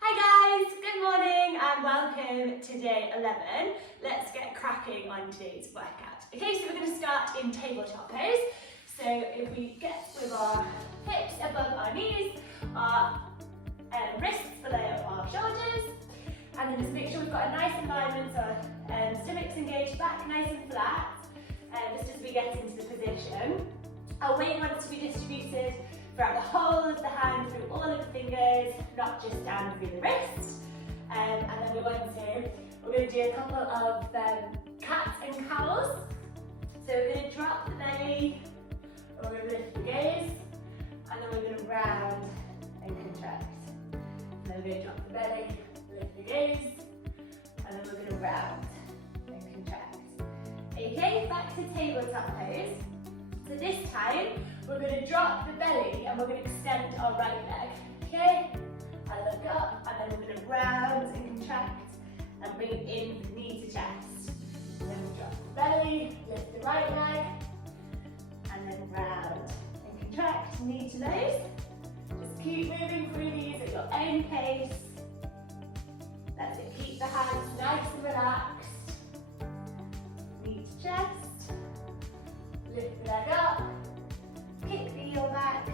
Hi guys, good morning and welcome to day 11. Let's get cracking on today's workout. Okay, so we're going to start in tabletop pose. So if we get with our hips above our knees, our wrists below our shoulders, and then just make sure we've got a nice alignment, so our stomach's engaged, back nice and flat, just as we get into the position. Our weight wants to be distributed throughout the whole of the hand, through all of the fingers, not just down through the wrist. And then we're going to do a couple of cats and cows. So we're going to drop the belly, and we're going to lift the gaze, and then we're going to round and contract. And then we're going to drop the belly, lift the gaze, and then we're going to round and contract. Okay, back to tabletop pose. So this time, we're going to drop the belly and we're going to extend our right leg. Okay? I look up and then we're going to round and contract and bring it in from knee to chest. And then we drop the belly, lift the right leg, and then round and contract, knee to nose. Just keep moving through these at your own pace. That's it. Keep the hands nice and relaxed. Knee to chest. Lift the leg up. Kick the heel back,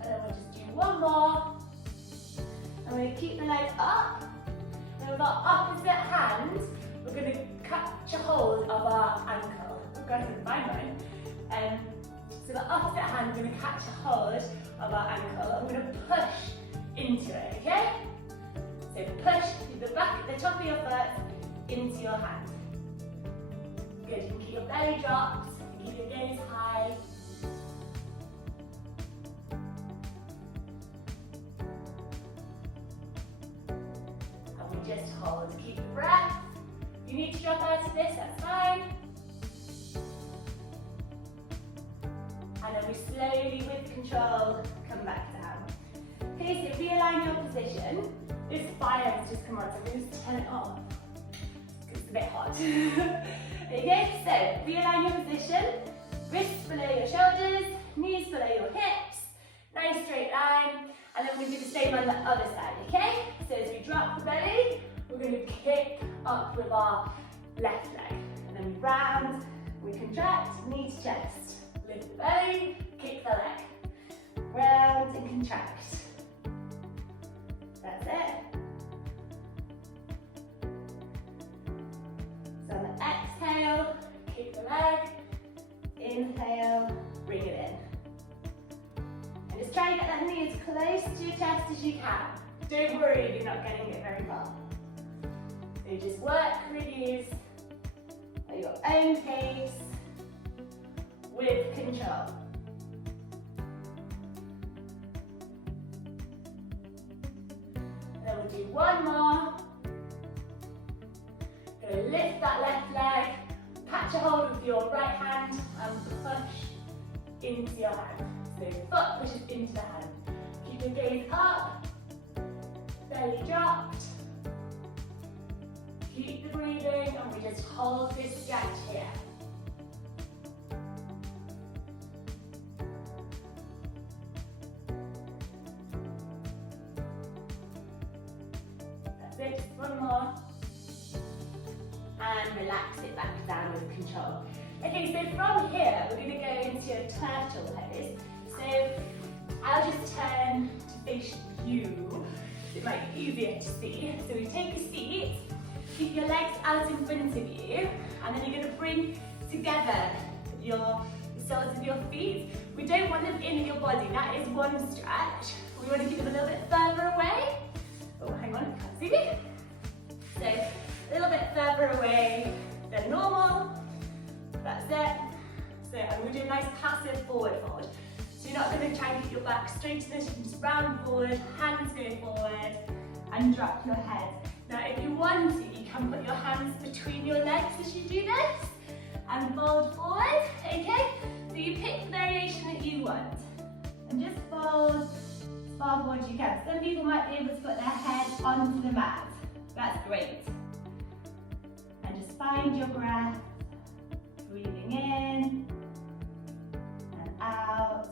and then we'll just do one more. And we're going to keep the leg up, and with our opposite hand, we're going to catch a hold of our ankle. We're going to find mine. So the opposite hand, we're going to catch a hold of our ankle, and we're going to push into it, okay? So push the top of your foot into your hand. Good, you can keep your belly dropped, keep your gaze high. Just hold, keep the breath. You need to drop out of this, that's fine. And then we slowly, with control, come back down. Okay, so realign your position. This fire has just come on, so we're going to turn it off. It's a bit hot. Okay, so realign your position. Wrists below your shoulders, knees below your hips. Nice straight line. And then we're going to do the same on the other side, okay? So as we drop the belly, we're going to kick up with our left leg. And then we round, we contract, knee to chest. Lift the belly, kick the leg. Round and contract. That's it. So on the exhale, kick the leg. Inhale, bring it in. And just try and get that knee as close to your chest as you can. Don't worry if you're not getting it very far. So just work through these at your own pace with control. And then we'll do one more. Going to lift that left leg, catch a hold with your right hand and push into your hand. So your foot pushes into the hand. Keep your gaze up, belly dropped. Keep the breathing and we just hold this stretch here. That's it, just one more. And relax it back down with control. Okay, so from here, we're going to go into a turtle pose. So I'll just turn to face you. It might be easier to see. So we take a seat, keep your legs out in front of you, and then you're going to bring together the soles of your feet. We don't want them in your body. That is one stretch. We want to keep them a little bit further away. Oh, hang on, can't see me. So a little bit further away than normal. That's it. So I'm going to do a nice passive forward fold. So you're not going to try and keep your back straight to this, you can just round forward, hands go forward, and drop your head. Now if you want to, you can put your hands between your legs as you do this, and fold forward, okay? So you pick the variation that you want, and just fold as far forward as you can. Some people might be able to put their head onto the mat. That's great. And just find your breath, breathing in and out,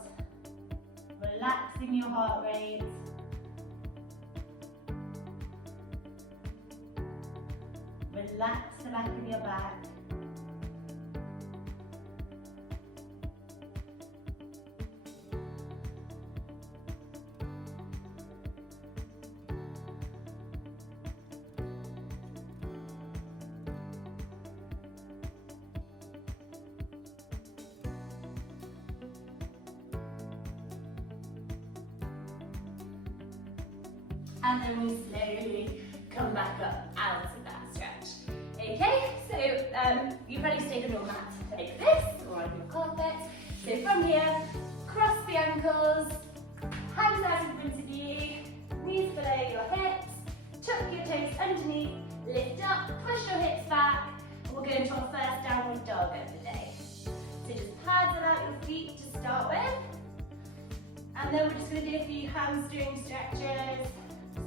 relaxing your heart rate, relax the back of your back. And then we slowly come back up out of that stretch. Okay, so you've already stayed on your mat like this, or on your carpet. So from here, cross the ankles, hands out in front of you, knees below your hips, tuck your toes underneath, lift up, push your hips back, and we'll go into our first downward dog of the day. So just paddle out your feet to start with, and then we're just going to do a few hamstring stretches.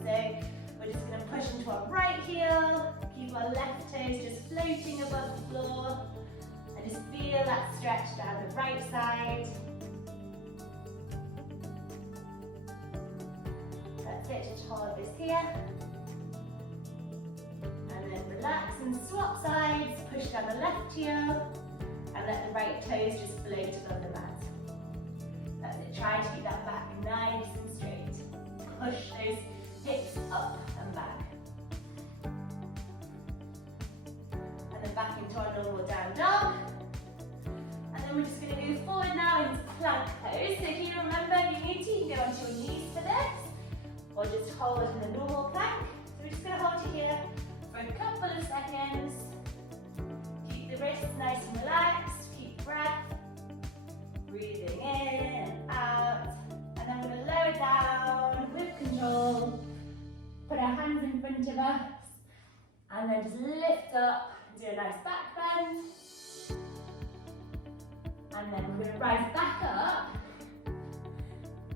So we're just going to push into our right heel, keep our left toes just floating above the floor, and just feel that stretch down the right side. That's it, just hold this here. And then relax and swap sides, push down the left heel, and let the right toes just float above the mat. That's it, try to keep that back nice and straight. Push those hips up and back. And then back into our normal down dog. And then we're just going to move forward now into plank pose. So if you remember, if you need to, you can go onto your knees for this, or just hold in the normal plank. So we're just going to hold you here for a couple of seconds. Keep the wrists nice and relaxed, keep breath. Breathing in and out. And then we're going to lower down with control. Put our hands in front of us, and then just lift up, do a nice back bend, and then we're going to rise back up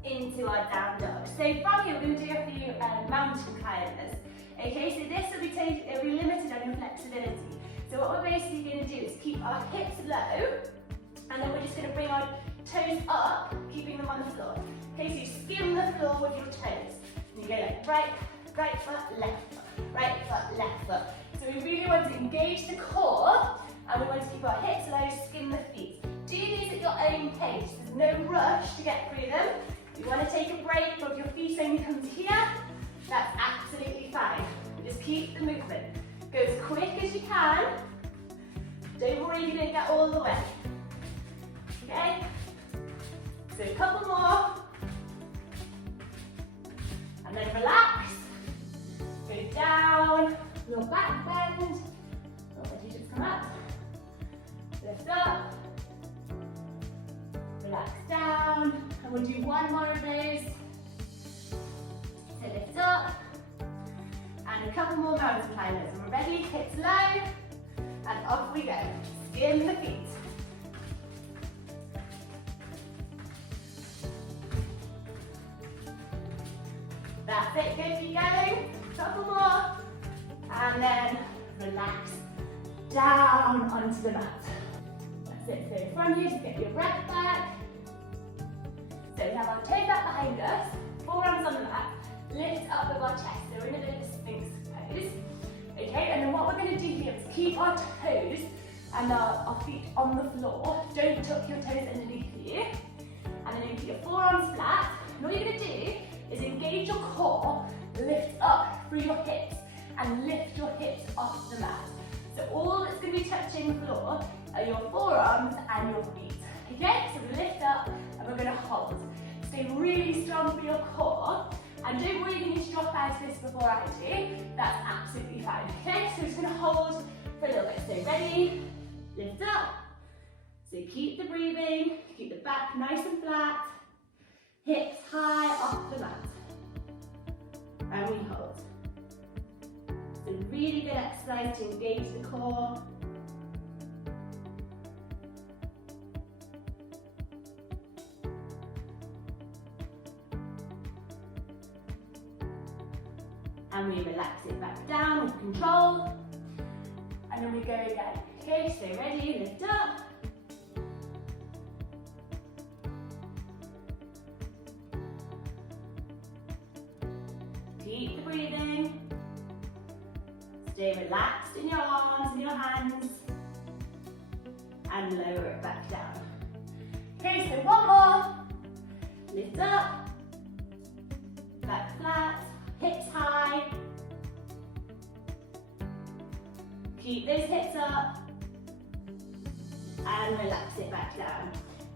into our down dog. So from here we're going to do a few mountain climbers. Okay, so this will be limited on your flexibility. So what we're basically going to do is keep our hips low, and then we're just going to bring our toes up, keeping them on the floor. Okay, so you skim the floor with your toes. And you go like right foot, left foot, right foot, left foot. So we really want to engage the core, and we want to keep our hips low, skim the feet. Do these at your own pace. There's no rush to get through them. If you want to take a break, or if your feet only come to here, that's absolutely fine. Just keep the movement. Go as quick as you can. Don't worry if you don't get all the way. Okay? So a couple more. And then relax. Go down, your back bend. Don't let your hips come up. Lift up. Relax down. And we'll do one more of those. So lift up. And a couple more mountain climbers. And we're ready, hips low. And off we go. Skim the feet. That's it, good, keep going. Couple more. And then relax down onto the mat. That's it, so from here, just get your breath back. So we have our toes back behind us, forearms on the mat, lift up with our chest. So we're in a bit of a sphinx pose. Okay, and then what we're going to do here is keep our toes and our feet on the floor. Don't tuck your toes underneath you. And then you keep your forearms flat. And all you're going to do is engage your core, lift up through your hips, and lift your hips off the mat. So all that's going to be touching the floor are your forearms and your feet. Okay, so we lift up and we're going to hold. Stay really strong for your core, and don't worry if you need to drop out of this before I do. That's absolutely fine. Okay, so we're just going to hold for a little bit. So ready, lift up. So keep the breathing, keep the back nice and flat. Hips high off the mat. And we hold. So really good exercise to engage the core. And we relax it back down with control. And then we go again. Okay, so ready, lift up. Keep the breathing. Stay relaxed in your arms and your hands. And lower it back down. Okay, so one more. Lift up. Back flat. Hips high. Keep those hips up. And relax it back down.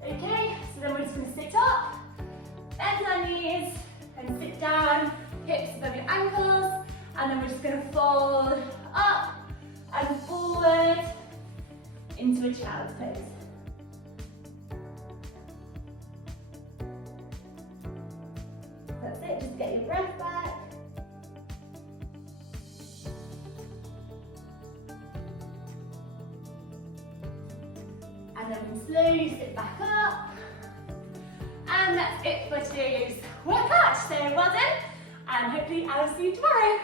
Okay, so then we're just going to sit up. Bend our knees and sit down. Hips above your ankles. And then we're just going to fold up and forward into a child's pose. That's it, just get your breath back. And then we slowly sit back up. And that's it for today's workout. So well done, and hopefully I'll see you tomorrow.